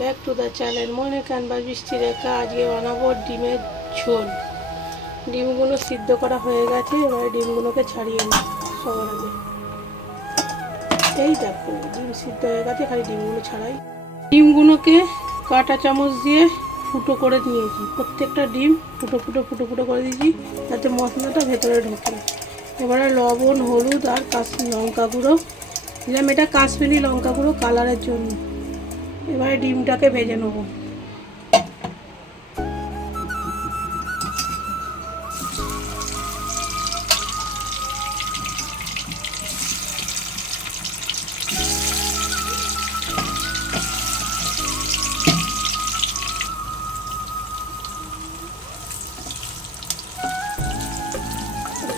Back to the channel মনে কানবা বৃষ্টি রেখা। আজকে বানাবো ডিমের ঝোল। ডিমগুলো সিদ্ধ করা হয়ে গেছে, এবার ডিমগুলোকে ছাড়িয়ে নিই। সবার আগে এই দেখো ডিম সিদ্ধ হয়ে গেছে, খালি ডিমগুলো ছাড়াই। ডিমগুলোকে কাঁটা চামচ দিয়ে ফুটো করে নিয়েছি, প্রত্যেকটা ডিম ফুটো ফুটো ফুটো ফুটো করে দিয়েছি যাতে মশলাটা ভেতরে ঢোকে। এবারে লবণ, হলুদ আর কাশ্মীরি লঙ্কা গুঁড়ো দিলাম, এটা কাশ্মীরি লঙ্কা গুঁড়ো কালারের জন্য। এবারে ডিমটাকে ভেজে নেব।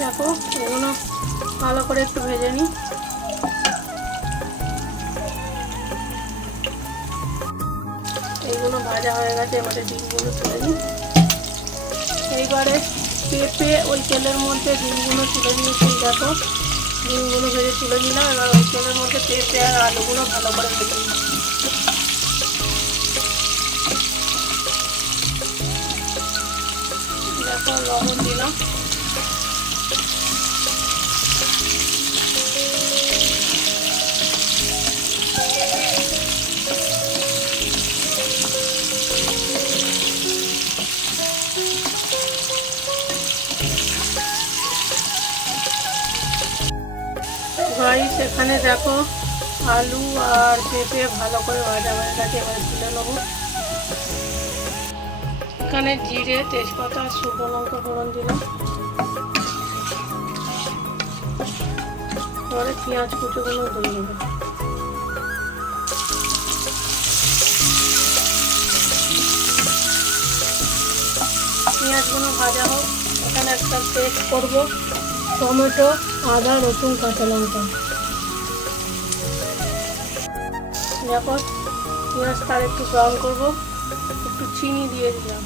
দেখো এগুলো ভালো করে একটু ভেজে নিই। এইগুলো ভাজা হয়ে গেছে, এবারে ডিমগুলো তুলে নিই। এইবারে পেঁপে ওই তেলের মধ্যে ডিমগুলো তুলে নিয়েছি। দেখো ডিমগুলো ভেজে তুলে নিলাম। এবার ওই তেলের মধ্যে পেঁপে আর আলুগুলো ভালো করে ভেজে নিই। দেখো লবণ দিলাম, রাইস এখানে দেখো আলু আর পেঁপে ভালো করে ভাজা হয়ে গেছে, এবার তুলে নেবো। এখানে জিরে, তেজপাতা আর শুকনো লঙ্কা ফোড়ন দিলাম। এবারে পেঁয়াজ কুচোগুলো দিয়ে দেবো। পেঁয়াজগুলো ভাজা হোক, এখানে একটা পেস্ট করবো টমেটো, আদা, রসুন, কাঁচা লঙ্কা। দেখো পেঁয়াজটা আর একটু ব্রাউন করবো, একটু চিনি দিয়ে দিলাম।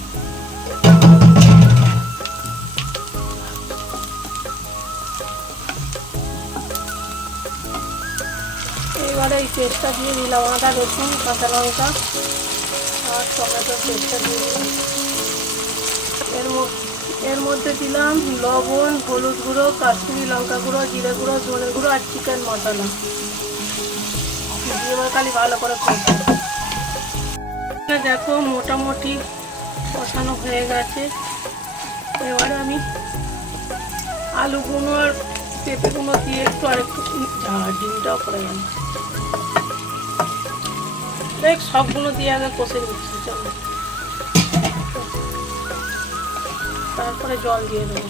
এবারে এই পেস্টটা দিয়ে দিলাম, আদা, রসুন, কাঁচা লঙ্কা আর টমেটোর পেস্টটা দিয়ে দিলাম। এর মধ্যে দিলাম লবণ, হলুদ গুঁড়ো, কাশ্মীরি লঙ্কা গুঁড়ো, জিরে গুঁড়ো, ধনে গুঁড়ো আর চিকেন মশলা দিয়ে এবার খালি ভালো করে কষবো। দেখো মোটামুটি কষানো হয়ে গেছে। এবারে আমি আলুগুলো আর পেঁপেগুলো দিয়ে একটু আরেকটু ডিমটাও করে গেল, দেখ সবগুলো দিয়ে আগে কষে নিচ্ছি। চলো তারপরে জল দিয়ে দেবো।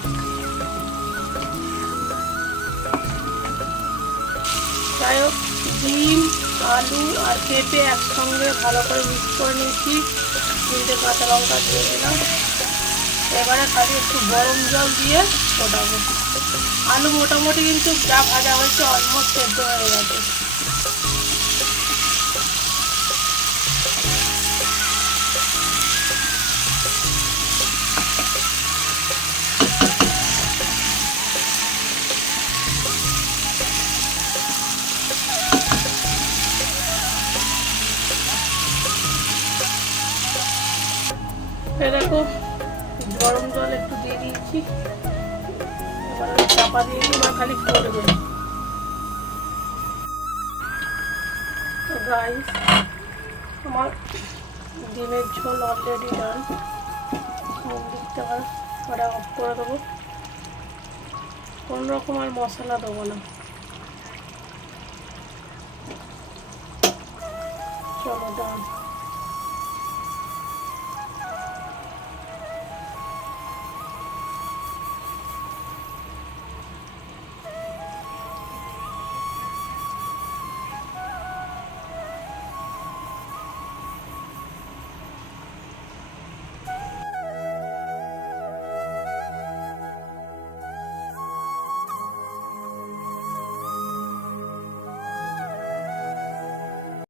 যাই হোক ডিম, আলু আর পেঁপে একসঙ্গে ভালো করে মিক্স করে নিয়েছি। 3টে কাঁচা লঙ্কা দিয়ে দিলাম। এবারে খালি একটু গরম জল দিয়ে ফোটাবো। আলু মোটামুটি কিন্তু যা ভাজা হয়েছে অলমোস্ট সেদ্ধ হয়ে গেছে। দেখো গরম জল একটু দিয়ে দিয়েছি, এবার চাপা দিয়ে দিই, খালি ফুটবে। তো গাইস আমার ডিমের ঝোল অলরেডি ডান। দেখতে পারো, ওটা অফ করে দেবো। কোনো রকম আর মশলা দেবো না। চলো ডান।